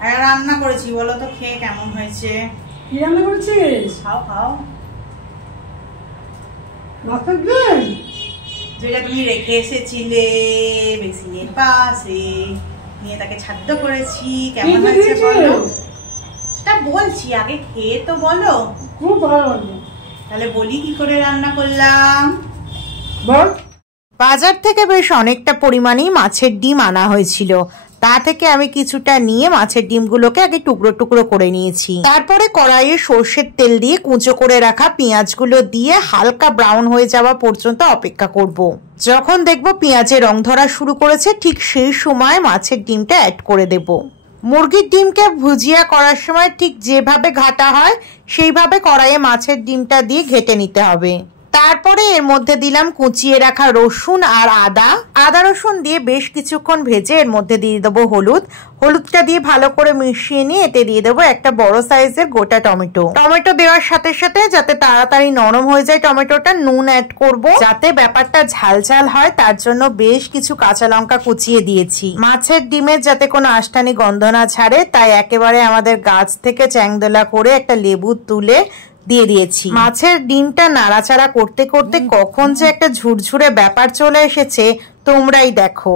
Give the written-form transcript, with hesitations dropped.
রান্না করেছি, বলো তো খেয়ে কেমন হয়েছে? কি রান্না করেছিস? খাও খাও। যেটা তুমি রেখে এসেছিলে বেসিনের পাশে, নিয়ে তাকে ছাদ্য করেছি। কেমন হয়েছে বলো? সেটা বলছি, আগে খেয়ে তো বলো। খুব ভালো লাগলো। তাহলে বলি কি করে রান্না করলাম। বল। বাজার থেকে বেশ অনেকটা পরিমাণেই মাছের ডিম আনা হয়েছিল, তা থেকে আমি কিছুটা নিয়ে মাছের ডিমগুলোকে আগে টুকরো টুকরো করে নিয়েছি। তারপরে কড়াইয়ে সর্ষের তেল দিয়ে কুচো করে রাখা পেঁয়াজগুলো দিয়ে হালকা ব্রাউন হয়ে যাওয়া পর্যন্ত অপেক্ষা করব। যখন দেখবো পেঁয়াজের রং ধরা শুরু করেছে, ঠিক সেই সময় মাছের ডিমটা অ্যাড করে দেব। মুরগির ডিমকে ভুজিয়া করার সময় ঠিক যেভাবে ঘাটা হয় সেইভাবে কড়াইয়ে মাছের ডিমটা দিয়ে ঘেটে নিতে হবে। তারপরে এর মধ্যে দিলাম কুচিয়ে রাখা রসুন আর আদা রসুন দিয়ে বেশ কিছুক্ষণ ভেজে এর মধ্যে দিয়ে দেবো হলুদটা দিয়ে ভালো করে মিশিয়ে নিয়ে এতে দিয়ে দেবো একটা বড় সাইজের গোটা টমেটো দেওয়ার সাথে সাথে যাতে তাড়াতাড়ি নরম হয়ে যায় টমেটোটা, নুন অ্যাড করব যাতে ব্যাপারটা ঝাল ঝাল হয়, তার জন্য বেশ কিছু কাঁচা লঙ্কা কুচিয়ে দিয়েছি। মাছের ডিমের যাতে কোনো আষ্টানি গন্ধ না ছাড়ে তাই একেবারে আমাদের গাছ থেকে চ্যাংদোলা করে একটা লেবু তুলে দিয়ে দিয়েছি। মাছের ডিমটা নাড়াচাড়া করতে করতে কখন যে একটা ঝুরঝুরে ব্যাপার চলে এসেছে তোমরাই দেখো।